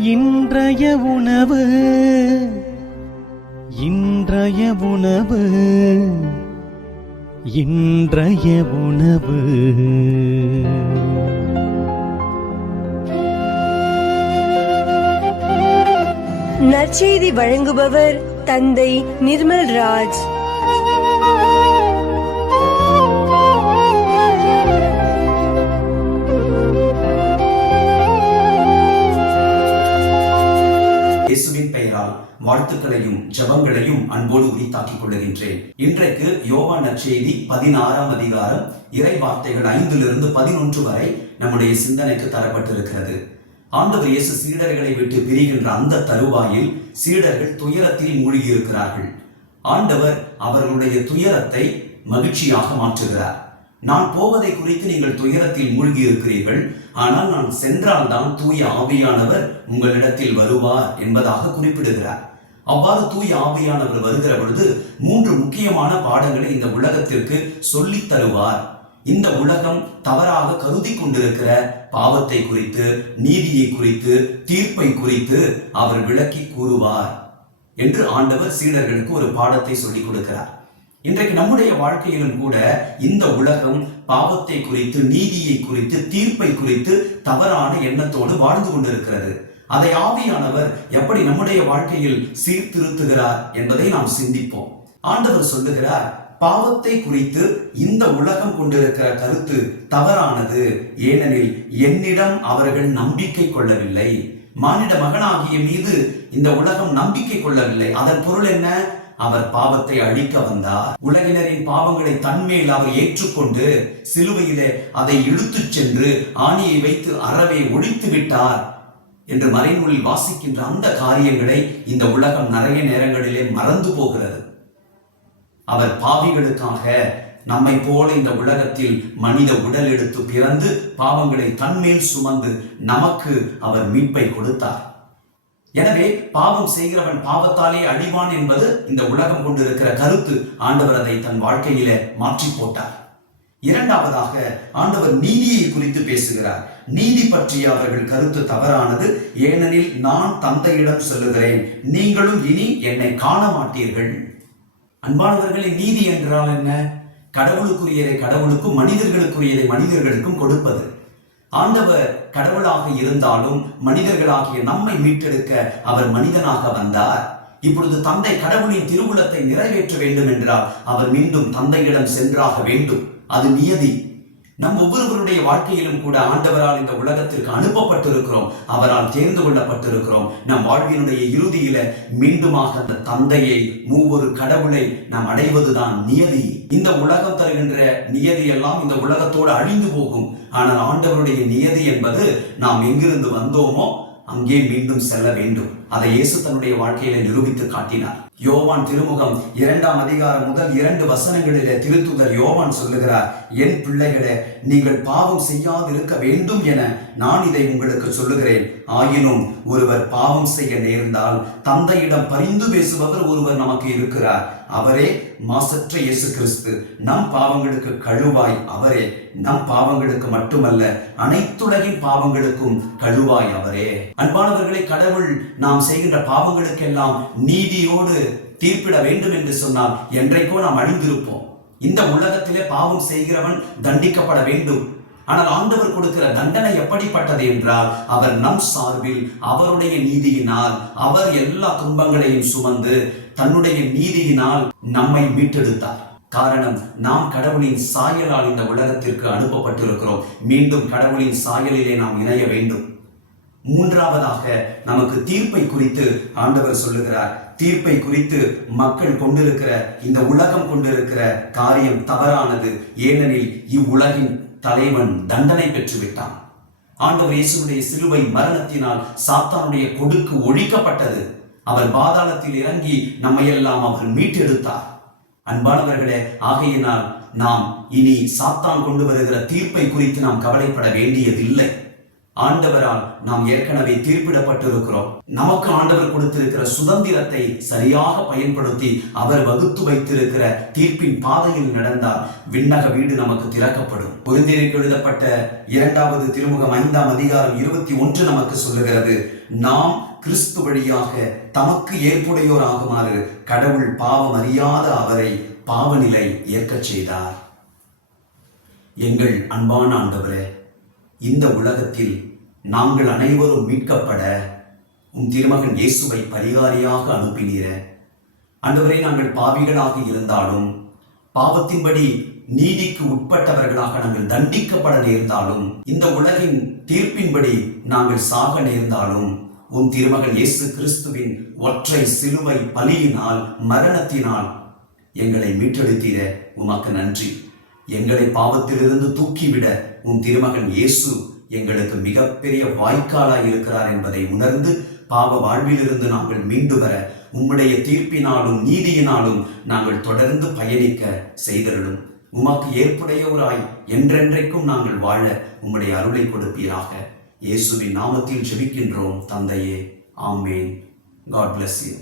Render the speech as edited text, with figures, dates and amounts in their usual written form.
இன்றைய உணவு இன்றைய உணவு இன்றைய உணவு. நற்செய்தி வழங்குபவர் தந்தை நிர்மல் ராஜ். இயேசுவின் பெயரால் வாழ்த்துக்களையும் ஜெபங்களையும் அன்போடு உரித்தாக்கிக் கொள்ளுகின்றேன். இன்றைக்கு யோவான் நற்செய்தி 16ஆம் அதிகாரம் இறை வார்த்தைகள் 5-11 வரை நம்முடைய சிந்தனைக்கு தரப்பட்டிருக்கிறது. ஆண்டவர் இயேசு சீடர்களை விட்டு பிரிகின்ற அந்த தருவாயில் சீடர்கள் துயரத்தில் மூழ்கியிருக்கிறார்கள். ஆண்டவர் அவர்களுடைய துயரத்தை மகிழ்ச்சியாக மாற்றுகிறார். நான் போவதை குறித்து நீங்கள் துயரத்தில் மூழ்கி இருக்கிறீர்கள், ஆனால் நான் சென்றால்தான் தூய ஆவியானவர் உங்களிடத்தில் வருவார் என்பதாக குறிப்பிடுகிறார். அவ்வாறு தூய ஆவியானவர் வருகிற பொழுது 3 முக்கியமான பாடங்களை இந்த உலகத்திற்கு சொல்லித் தருவார். இந்த உலகம் தவறாக கருதி கொண்டிருக்கிற பாவத்தை குறித்து, நீதியை குறித்து, தீர்ப்பை குறித்து அவர் விளக்கி கூறுவார் என்று ஆண்டவர் சீடர்களுக்கு ஒரு பாடத்தை சொல்லிக் கொடுக்கிறார். இன்றைக்கு நம்முடைய வாழ்க்கையிலும் கூட இந்த உலகம் பாவத்தை குறித்து, நீதியை குறித்து, தீர்ப்பை குறித்து தவறான எண்ணத்தோடு வாழ்ந்து கொண்டிருக்கிறது. அதை ஆவியானவர் எப்படி நம்முடைய வாழ்க்கையில் சீர்திருத்துகிறார் என்பதை நாம் சிந்திப்போம். ஆண்டவர் சொல்லுகிறார், பாவத்தை குறித்து இந்த உலகம் கொண்டிருக்கிற கருத்து தவறானது, ஏனெனில் என்னிடம் அவர்கள் நம்பிக்கை கொள்ளவில்லை. மானிட மகனாகிய மீது இந்த உலகம் நம்பிக்கை கொள்ளவில்லை. அதன் பொருள் என்ன? அவர் பாவத்தை அழிக்க வந்தார். உலகினரின் பாவங்களை தன்மேல் அவர் ஏற்றுக்கொண்டு சிலுவையிலே அதை இழுத்துச் சென்று ஆணியை வைத்து அறவே ஒழித்து விட்டார் என்று மறைநூலில் வாசிக்கின்ற அந்த காரியங்களை இந்த உலகம் நிறைய நேரங்களிலே மறந்து போகிறது. அவர் பாவிகளுக்காக நம்மை போல இந்த உலகத்தில் மனித உடல் எடுத்து பிறந்து பாவங்களை தன்மேல் சுமந்து நமக்கு அவர் மீட்பை கொடுத்தார். எனவே பாவம் செய்கிறவன் பாவத்தாலே அழிவான் என்பது இந்த உலகம் கொண்டிருக்கிற கருத்து. ஆண்டவர் அதை தன் வாழ்க்கையில மாற்றி போட்டார். இரண்டாவதாக ஆண்டவர் நீதியை குறித்து பேசுகிறார். நீதி பற்றிய அவர்கள் கருத்து தவறானது, ஏனெனில் நான் தந்தையிடம் சொல்லுகிறேன், நீங்களும் இனி என்னை காண மாட்டீர்கள். அன்பானவர்களின் நீதி என்றால் என்ன? கடவுளுக்குரியதை கடவுளுக்கும், மனிதர்களுக்குரியதை மனிதர்களுக்கும் கொடுப்பது. ஆண்டவர் கடவுளாக இருந்தாலும் மனிதர்களாகிய நம்மை மீட்டெடுக்க அவர் மனிதனாக வந்தார். இப்பொழுது தந்தை கடவுளின் திருவுளத்தை நிறைவேற்ற வேண்டும் என்றால் அவர் மீண்டும் தந்தையிடம் சென்றாக வேண்டும். அது நியதி. நம் ஒவ்வொருவருடைய வாழ்க்கையிலும் கூட ஆண்டவரால் இந்த உலகத்திற்கு அனுப்பப்பட்டிருக்கிறோம், அவரால் தேர்ந்து கொள்ளப்பட்டிருக்கிறோம். நம் வாழ்வினுடைய இறுதியில மீண்டுமாக அந்த தந்தையை, மூவொரு கடவுளை நாம் அடைவதுதான் நியதி. இந்த உலகம் தருகின்ற நியதி எல்லாம் இந்த உலகத்தோடு அழிந்து போகும். ஆனால் ஆண்டவருடைய நியதி என்பது நாம் எங்கிருந்து வந்தோமோ அங்கே மீண்டும் செல்ல வேண்டும். அதை இயேசு தன்னுடைய வாழ்க்கையில நிரூபித்து காட்டினார். யோவான் திருமுகம் 2ஆம் அதிகாரம் முதல் 2 வசனங்களிலே திருத்துதர் யோவான் சொல்லுகிறார், என் பிள்ளைகளே, நீங்கள் பாவம் செய்யாதிருக்க வேண்டும் என நான் இதை உங்களுக்கு சொல்லுகிறேன். ஆயினும் ஒருவர் பாவம் செய்ய நேர்ந்தால் தந்தையிடம் பரிந்து பேசுபவர் ஒருவர் நமக்கு இருக்கிறார். அவரே மாசற்ற இயேசு கிறிஸ்து. நம் பாவங்களுக்கு கழுவாய் அவரே. நம் பாவங்களுக்கு மட்டுமல்ல, அனைத்துலகின் பாவங்களுக்கும் கழுவாய் அவரே. அன்பானவர்களை, கடவுள் நாம் செய்கின்ற பாவங்களுக்கெல்லாம் நீதியோடு தீர்ப்பிட வேண்டும் என்று சொன்னால் என்றைக்கோ நாம் அழிந்திருப்போம். இந்த உலகத்திலே பாவம் செய்கிறவன் தண்டிக்கப்பட வேண்டும். ஆனால் ஆண்டவர் கொடுக்கிற தண்டனை எப்படிப்பட்டது என்றால், அவர் நம் சார்பில் அவருடைய நீதியினால் அவர் எல்லா துன்பங்களையும் சுமந்து தன்னுடைய நீதியினால் நம்மை மீட்டெடுத்தார். காரணம், நாம் கடவுளின் சாயலால் இந்த உலகத்திற்கு அனுப்பப்பட்டிருக்கிறோம். மீண்டும் கடவுளின் சாயலிலே நாம் இணைய வேண்டும். மூன்றாவதாக நமக்கு தீர்ப்பை குறித்து ஆண்டவர் சொல்லுகிறார். தீர்ப்பை குறித்து மக்கள் கொண்டிருக்கிற, இந்த உலகம் கொண்டிருக்கிற காரியம் தவறானது, ஏனெனில் இவ்வுலகின் தலைவன் தண்டனை பெற்று விட்டான். ஆண்டவர் இயேசுடைய சிலுவை மரணத்தினால் சாத்தானுடைய கொடுக்கு ஒழிக்கப்பட்டது. அவர் பாதாளத்தில் இறங்கி நம்மையெல்லாம் அவர் மீட்டெடுத்தார். அன்பானவர்களே, ஆகையினால் நாம் இனி சாத்தான் கொண்டு வருகிற தீர்ப்பை குறித்து நாம் கவலைப்பட வேண்டியதில்லை. ஆண்டவரால் நாம் ஏற்கனவே தீர்ப்பிடப்பட்டிருக்கிறோம். நமக்கு ஆண்டவர் கொடுத்திருக்கிற சுதந்திரத்தை சரியாக பயன்படுத்தி அவர் வகுத்து வைத்திருக்கிற தீர்ப்பின் பாதையில் நடந்தால் விண்ணக வீடு நமக்கு திறக்கப்படும். கொரிந்தியருக்கு எழுதப்பட்ட 2வது திருமுகம் 5ஆம் அதிகாரம் 21 நமக்கு சொல்லுகிறது, நாம் கிறிஸ்து வழியாக தமக்கு ஏற்புடையோராகுமாறு கடவுள் பாவம் அறியாத அவரை பாவநிலை ஏற்கச் செய்தார். எங்கள் அன்பான ஆண்டவரே, இந்த உலகத்தில் நாங்கள் அனைவரும் மீட்கப்பட உம் திருமகன் இயேசுவை பரிகாரியாக அனுப்பினீர. ஆண்டவரே, நாங்கள் பாவிகளாக இருந்தாலும், பாவத்தின்படி நீதிக்கு உட்பட்டவர்களாக நாங்கள் தண்டிக்கப்பட நேர்ந்தாலும், இந்த உலகின் தீர்ப்பின்படி நாங்கள் சாக நேர்ந்தாலும், உம் திருமகன் இயேசு கிறிஸ்துவின் ஒற்றை சிலுவை பலியினால் மரணத்தினால் எங்களை மீட்டெடுத்தீர. உமக்கு நன்றி. எங்களை பாவத்திலிருந்து தூக்கிவிட உன் திருமகன் இயேசு எங்களுக்கு மிகப்பெரிய வாய்க்காலாய் இருக்கிறார் என்பதை உணர்ந்து பாவ வாழ்விலிருந்து நாங்கள் மீண்டு வர உம்முடைய தீர்ப்பினாலும் நீதியினாலும் நாங்கள் தொடர்ந்து பயணிக்க செய்தருளும். உமக்கு ஏற்புடையோராய் என்றென்றைக்கும் நாங்கள் வாழ உம்முடைய அருளை கொடுப்பீராக. இயேசுவின் நாமத்தில் ஜெபிக்கின்றோம் தந்தையே. ஆமேன். God bless you.